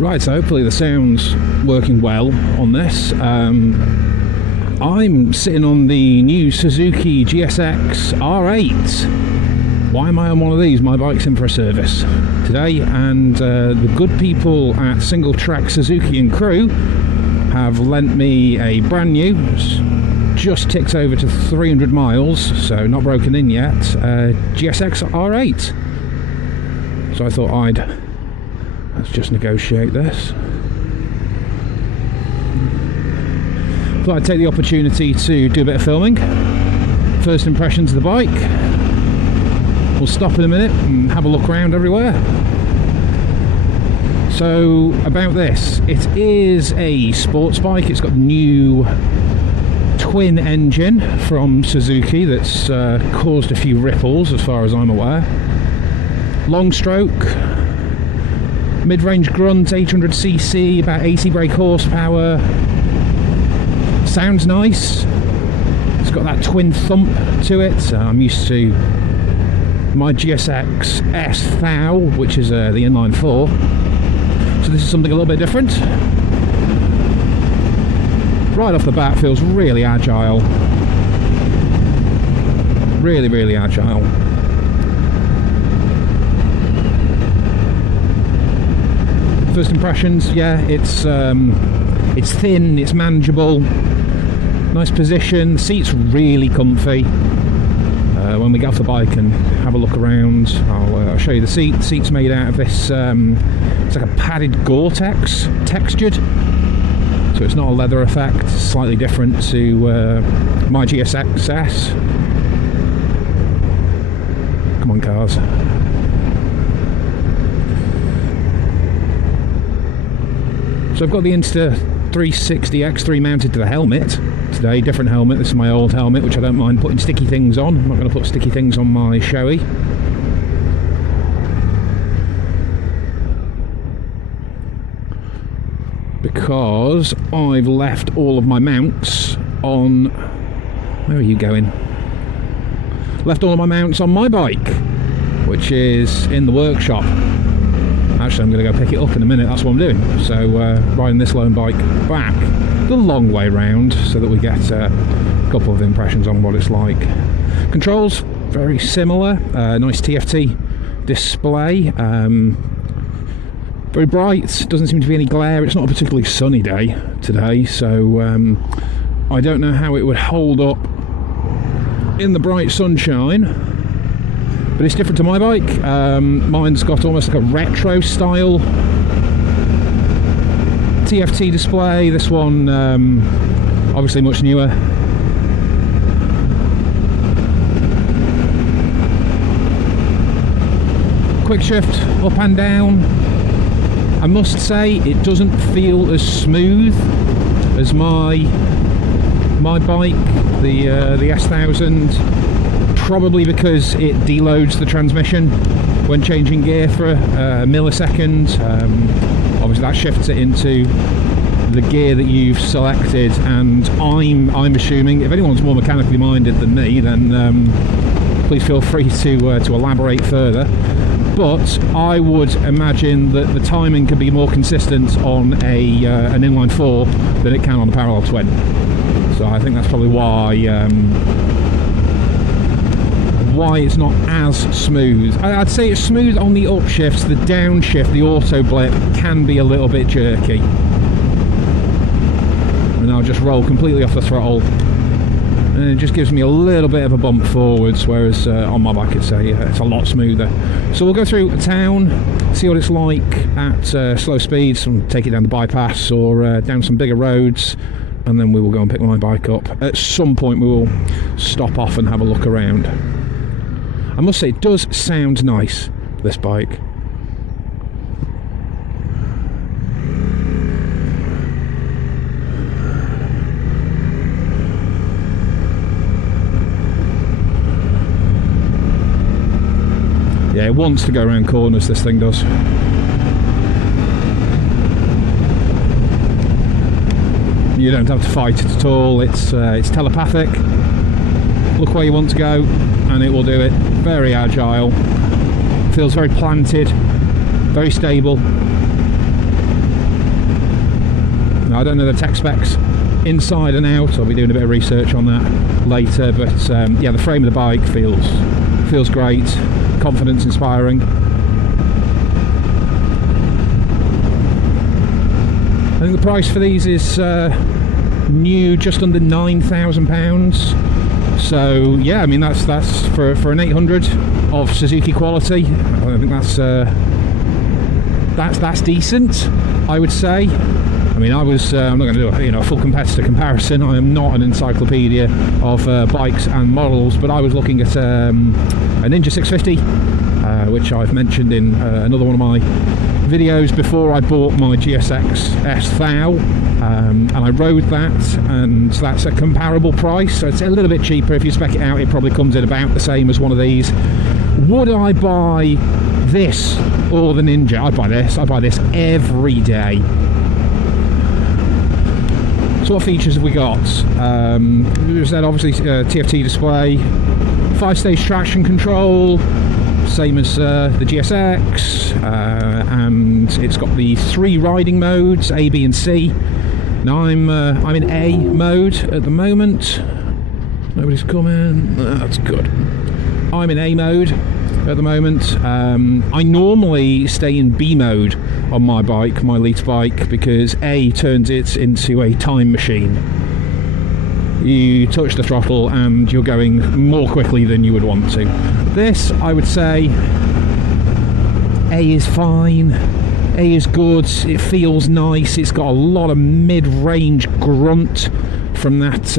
Right, so hopefully the sound's working well on this. I'm sitting on the new Suzuki GSX R8. Why am I on one of these? My bike's in for a service today, and the good people at Single Track Suzuki and Crew have lent me a brand new, just ticked over to 300 miles, so not broken in yet, GSX R8. So I thought let's just negotiate this. Thought I'd take the opportunity to do a bit of filming. First impressions of the bike. We'll stop in a minute and have a look around everywhere. So about this, it is a sports bike. It's got new twin engine from Suzuki that's caused a few ripples as far as I'm aware. Long stroke, mid-range grunt, 800cc, about 80 brake horsepower. Sounds nice. It's got that twin thump to it. I'm used to my GSX S Thou, which is the inline 4. So this is something a little bit different. Right off the bat, feels really agile. Really, really agile. First impressions, yeah, it's thin, it's manageable, nice position, the seat's really comfy. When we get off the bike and have a look around, I'll show you the seat. The seat's made out of this, it's like a padded Gore-Tex, textured, so it's not a leather effect, it's slightly different to my GSX-S. Come on, cars. So I've got the Insta360 X3 mounted to the helmet today, different helmet. This is my old helmet, which I don't mind putting sticky things on. I'm not going to put sticky things on my Shoei. Because I've left all of my mounts on... Where are you going? Left all of my mounts on my bike, which is in the workshop. Actually, I'm going to go pick it up in a minute, that's what I'm doing. So riding this lone bike back the long way round so that we get a couple of impressions on what it's like. Controls, very similar. Nice TFT display. Very bright, doesn't seem to be any glare. It's not a particularly sunny day today, so I don't know how it would hold up in the bright sunshine. But it's different to my bike. Mine's got almost like a retro style TFT display. This one obviously much newer. Quick shift up and down. I must say it doesn't feel as smooth as my bike, the S1000. Probably because it deloads the transmission when changing gear for a millisecond. Obviously that shifts it into the gear that you've selected, and I'm assuming, if anyone's more mechanically minded than me, then please feel free to elaborate further. But I would imagine that the timing could be more consistent on an inline 4 than it can on a parallel twin. So I think that's probably why it's not as smooth. I'd say it's smooth on the upshifts. The downshift, the auto blip, can be a little bit jerky. And I'll just roll completely off the throttle, and it just gives me a little bit of a bump forwards, whereas on my bike it's a lot smoother. So we'll go through a town, see what it's like at slow speeds, and take it down the bypass or down some bigger roads, and then we will go and pick my bike up. At some point we will stop off and have a look around. I must say, it does sound nice, this bike. Yeah, it wants to go around corners, this thing does. You don't have to fight it at all. It's telepathic. Look where you want to go and it will do it. Very agile, feels very planted, very stable. Now, I don't know the tech specs inside and out. I'll be doing a bit of research on that later, but yeah, the frame of the bike feels great, confidence inspiring. I think the price for these is new, just under £9,000. So yeah, I mean that's for an 800 of Suzuki quality. I think that's decent, I would say. I mean, I'm not going to do a full competitor comparison. I am not an encyclopedia of bikes and models, but I was looking at a Ninja 650, which I've mentioned in another one of my videos before I bought my GSX S1000, and I rode that, and that's a comparable price, so it's a little bit cheaper. If you spec it out, it probably comes in about the same as one of these. Would I buy this or the Ninja? I'd buy this every day. So what features have we got? We said obviously TFT display, 5-stage traction control, same as the GSX, and it's got the 3 riding modes, A, B and C. Now I'm in A mode at the moment. Nobody's coming. That's good. I'm in A mode at the moment. I normally stay in B mode on my bike, my Elite bike, because A turns it into a time machine. You touch the throttle and you're going more quickly than you would want to. This, I would say, A is fine, A is good, it feels nice, it's got a lot of mid-range grunt from that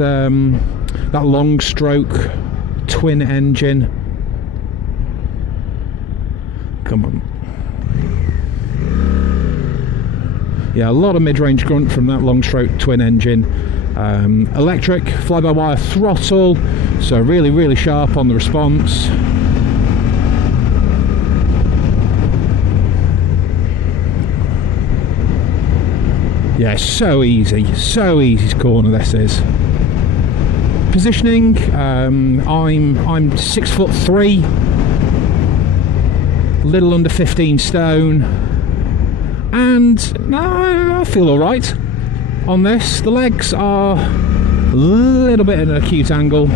long stroke twin engine. Come on. Yeah, a lot of mid-range grunt from that long stroke twin engine. Electric fly-by-wire throttle, so really sharp on the response. Yeah, so easy to corner this is. Positioning, I'm 6'3", little under 15 stone, and no, I feel all right on this. The legs are a little bit at an acute angle.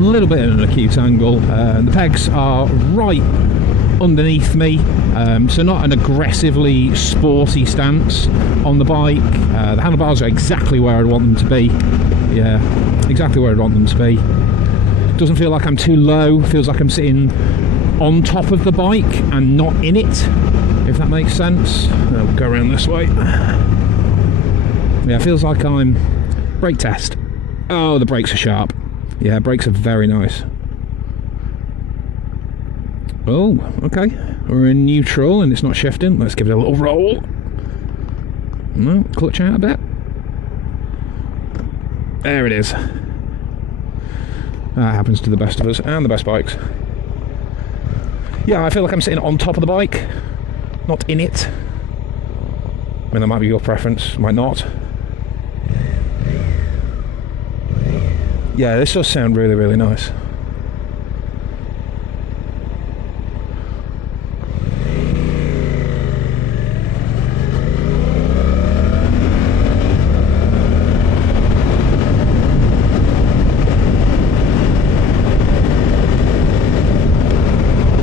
The pegs are right underneath me, so not an aggressively sporty stance on the bike. The handlebars are exactly where I'd want them to be. Yeah, exactly where I'd want them to be. Doesn't feel like I'm too low, feels like I'm sitting on top of the bike and not in it, if that makes sense. I'll go around this way. Yeah, it feels like I'm... Brake test. Oh, the brakes are sharp. Yeah, brakes are very nice. Oh, okay. We're in neutral and it's not shifting. Let's give it a little roll. No, clutch out a bit. There it is. That happens to the best of us and the best bikes. Yeah, I feel like I'm sitting on top of the bike, not in it. I mean, that might be your preference, might not. Yeah, this does sound really nice.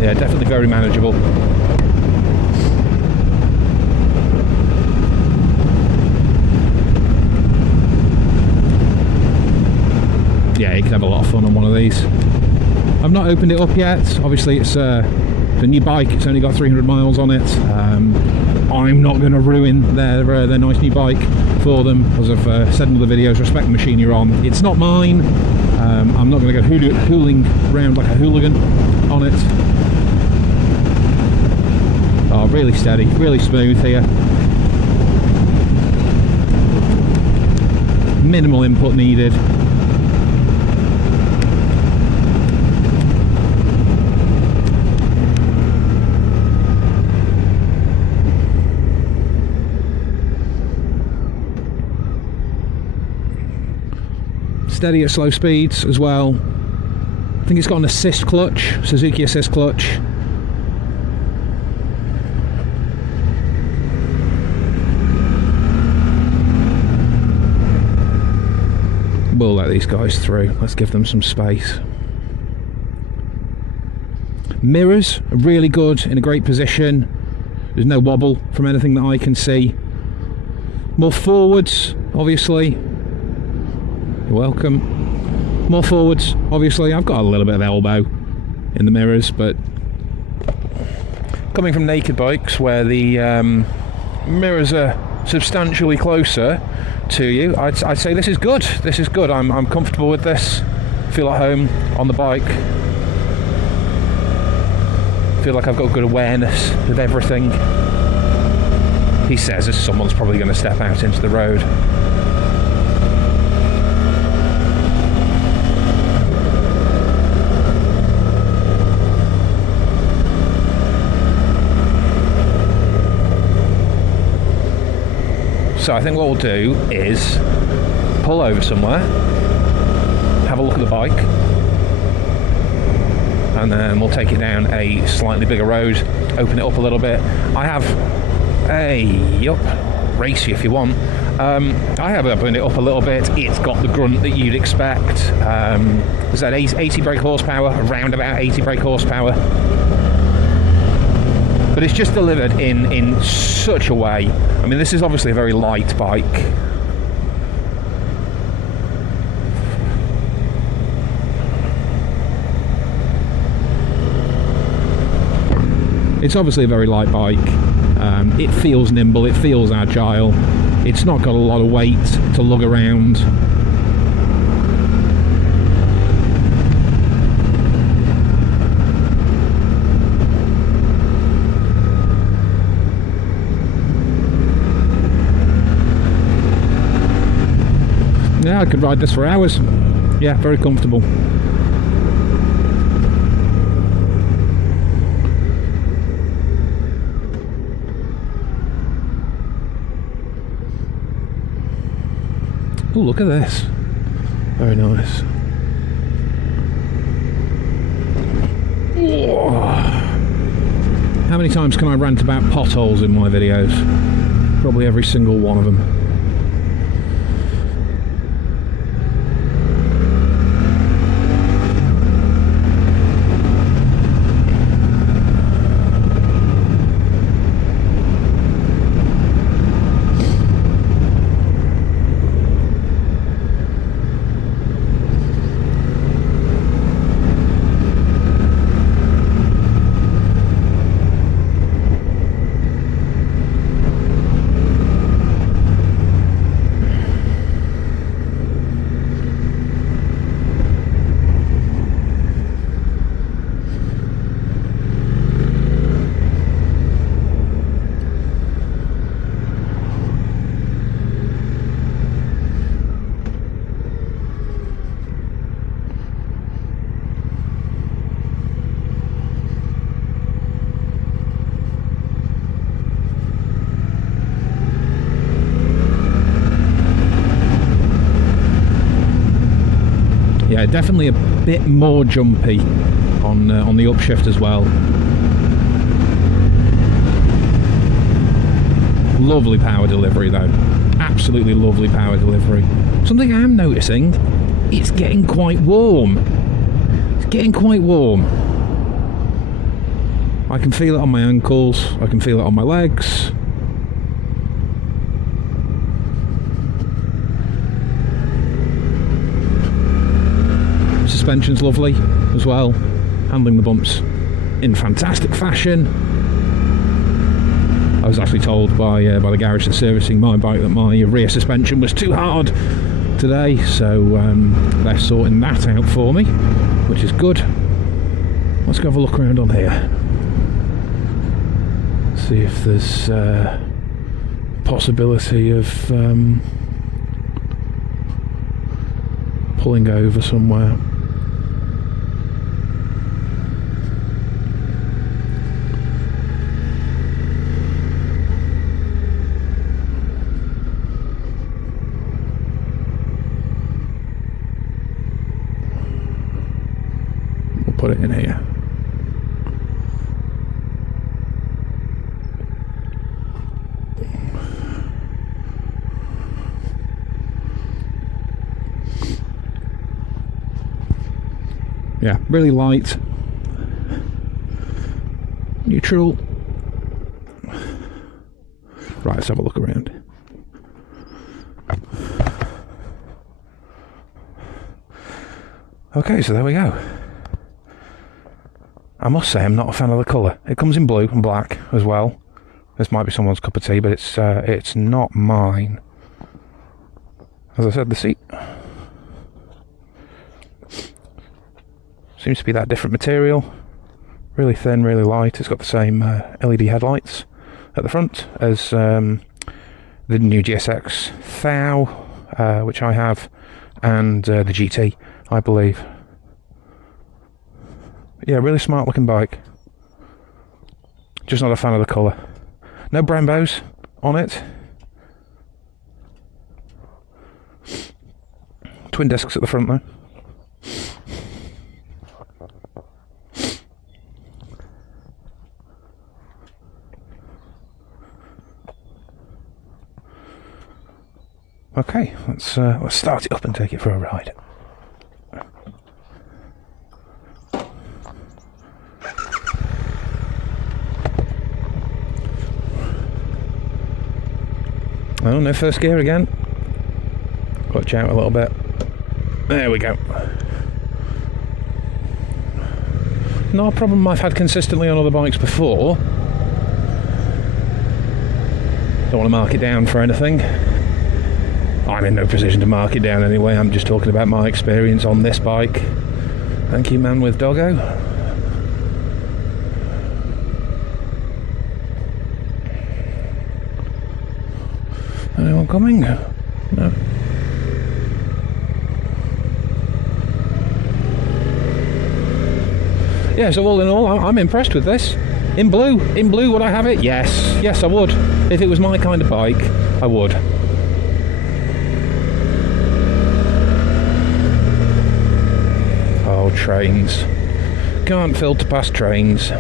Yeah, definitely very manageable. Yeah, you can have a lot of fun on one of these. I've not opened it up yet. Obviously it's a new bike, it's only got 300 miles on it. I'm not going to ruin their nice new bike for them. As I've said in other videos, respect the machine you're on. It's not mine. I'm not going to go hooling around like a hooligan on it. Oh, really steady, really smooth here. Minimal input needed. Steady at slow speeds as well. I think it's got an assist clutch, Suzuki assist clutch. We'll let these guys through. Let's give them some space. Mirrors are really good, in a great position. There's no wobble from anything that I can see. More forwards, obviously. You're welcome. More forwards, obviously. I've got a little bit of elbow in the mirrors, but coming from naked bikes where the mirrors are substantially closer to you, I'd say this is good. This is good. I'm comfortable with this. Feel at home on the bike. Feel like I've got good awareness of everything. He says as someone's probably going to step out into the road. So I think what we'll do is pull over somewhere, have a look at the bike, and then we'll take it down a slightly bigger road, open it up a little bit. I have race you if you want. I have opened it up a little bit. It's got the grunt that you'd expect. There's that 80 brake horsepower, around about 80 brake horsepower. But it's just delivered in such a way. I mean, this is obviously a very light bike. It's obviously a very light bike. It feels nimble, it feels agile. It's not got a lot of weight to lug around. Yeah, I could ride this for hours. Yeah, very comfortable. Oh, look at this. Very nice. Whoa. How many times can I rant about potholes in my videos? Probably every single one of them. Yeah, definitely a bit more jumpy on the upshift as well. Lovely power delivery though, absolutely lovely power delivery. Something I am noticing, it's getting quite warm. It's getting quite warm. I can feel it on my ankles, I can feel it on my legs. Suspension's lovely as well, handling the bumps in fantastic fashion. I was actually told by the garage that's servicing my bike that my rear suspension was too hard today, so they're sorting that out for me, which is good. Let's go have a look around on here, see if there's possibility of pulling over somewhere. Put it in here. Yeah, really light. Neutral. Right, let's have a look around. Okay, so there we go. I must say I'm not a fan of the colour. It comes in blue and black as well. This might be someone's cup of tea, but it's not mine. As I said, the seat seems to be that different material. Really thin, really light. It's got the same LED headlights at the front as the new GSX Thou, which I have, and the GT, I believe. Yeah, really smart looking bike. Just not a fan of the colour. No Brembos on it. Twin discs at the front though. Okay, let's start it up and take it for a ride. Oh, no first gear again. Clutch out a little bit. There we go. Not a problem I've had consistently on other bikes before. Don't want to mark it down for anything. I'm in no position to mark it down anyway. I'm just talking about my experience on this bike. Thank you, man with doggo. Anyone coming? No. Yeah, so all in all, I'm impressed with this. In blue, would I have it? Yes, I would. If it was my kind of bike, I would. Oh, trains. Can't filter past trains.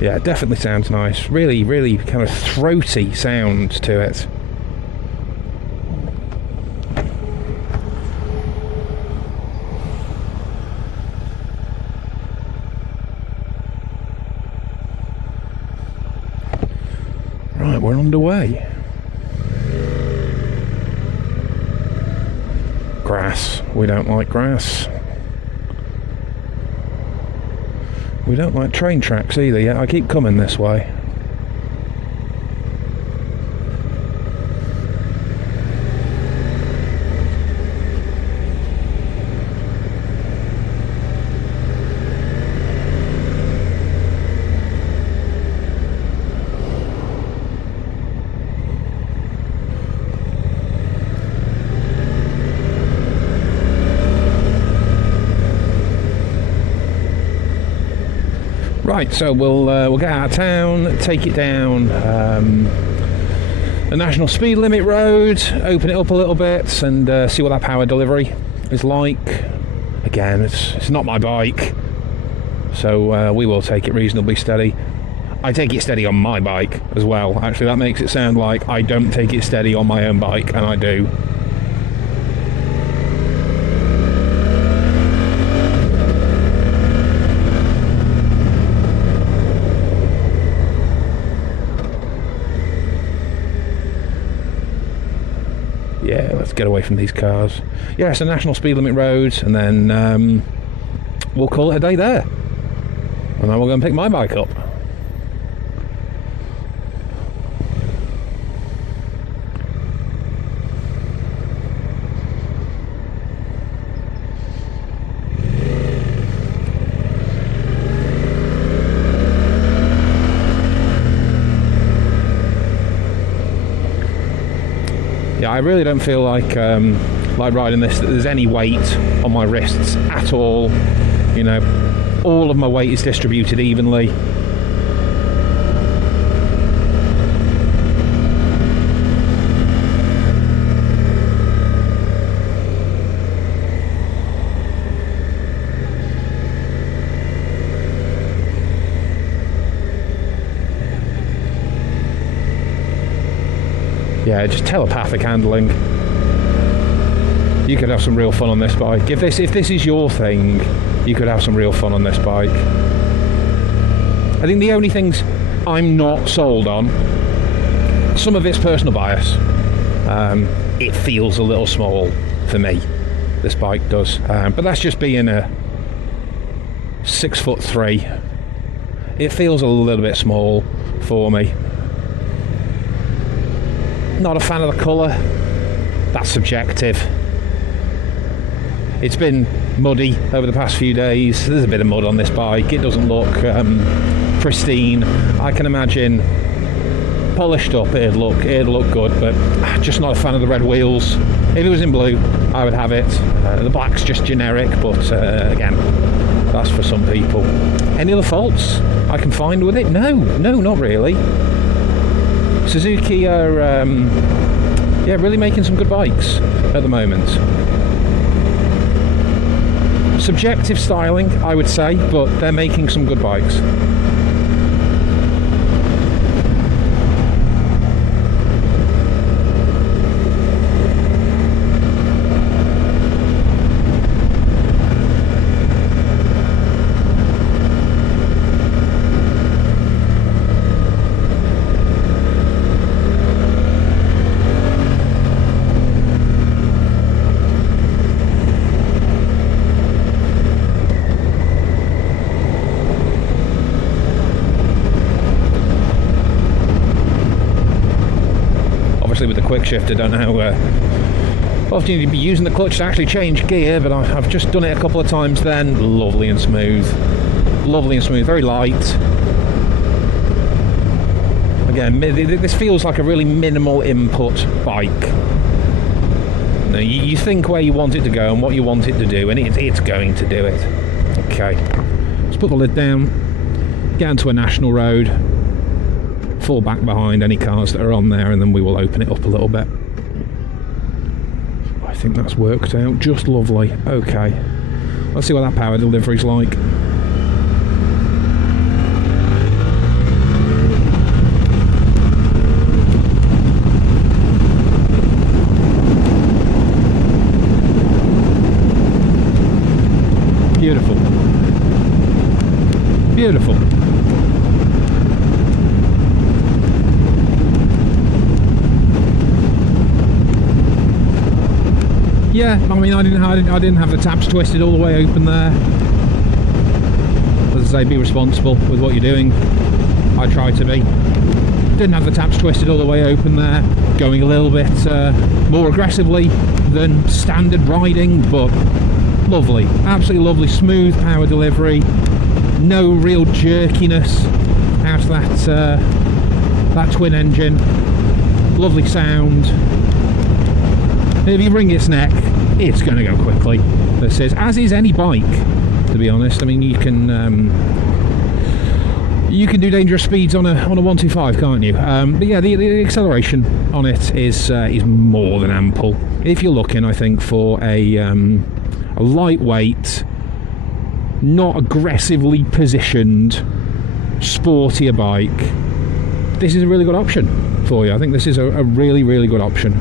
Yeah, it definitely sounds nice. Really, really kind of throaty sound to it. Right, we're underway. Grass. We don't like grass. We don't like train tracks either yet. I keep coming this way. Right, so we'll get out of town, take it down the national speed limit road, open it up a little bit, and see what that power delivery is like. Again, it's not my bike, so we will take it reasonably steady. I take it steady on my bike as well. Actually, that makes it sound like I don't take it steady on my own bike, and I do. Yeah, let's get away from these cars. Yeah, it's a national speed limit road, and then we'll call it a day there. And then we'll go and pick my bike up. Yeah, I really don't feel like riding this, that there's any weight on my wrists at all. You know, all of my weight is distributed evenly. Yeah, just telepathic handling. You could have some real fun on this bike. If this is your thing, you could have some real fun on this bike. I think the only things I'm not sold on, some of it's personal bias. It feels a little small for me, this bike does. But that's just being a 6'3". It feels a little bit small for me. Not a fan of the colour. That's subjective. It's been muddy over the past few days. There's a bit of mud on this bike. It doesn't look pristine. I can imagine polished up it'd look good, but just not a fan of the red wheels. If it was in blue, I would have it. The black's just generic, but again, that's for some people. Any other faults I can find with it? No, not really. Suzuki are really making some good bikes at the moment. Subjective styling, I would say, but they're making some good bikes. With the quick shift, I don't know how often you'd be using the clutch to actually change gear, but I've just done it a couple of times then. Lovely and smooth, very light. Again, this feels like a really minimal input bike. You think where you want it to go and what you want it to do, and it's going to do it. Okay, let's put the lid down, get onto a national road, fall back behind any cars that are on there, and then we will open it up a little bit. I think that's worked out just lovely. Okay, let's see what that power delivery's like. Beautiful. Beautiful. Yeah, I mean, I didn't have the tabs twisted all the way open there. As I say, be responsible with what you're doing. I try to be. Didn't have the tabs twisted all the way open there. Going a little bit more aggressively than standard riding, but lovely, absolutely lovely, smooth power delivery. No real jerkiness out of that twin engine. Lovely sound. If you wring its neck, it's going to go quickly. This is, as is any bike, to be honest. I mean, you can do dangerous speeds on a 125, can't you? But yeah, the acceleration on it is more than ample. If you're looking, I think, for a lightweight, not aggressively positioned, sportier bike, this is a really good option for you. I think this is a really, really good option.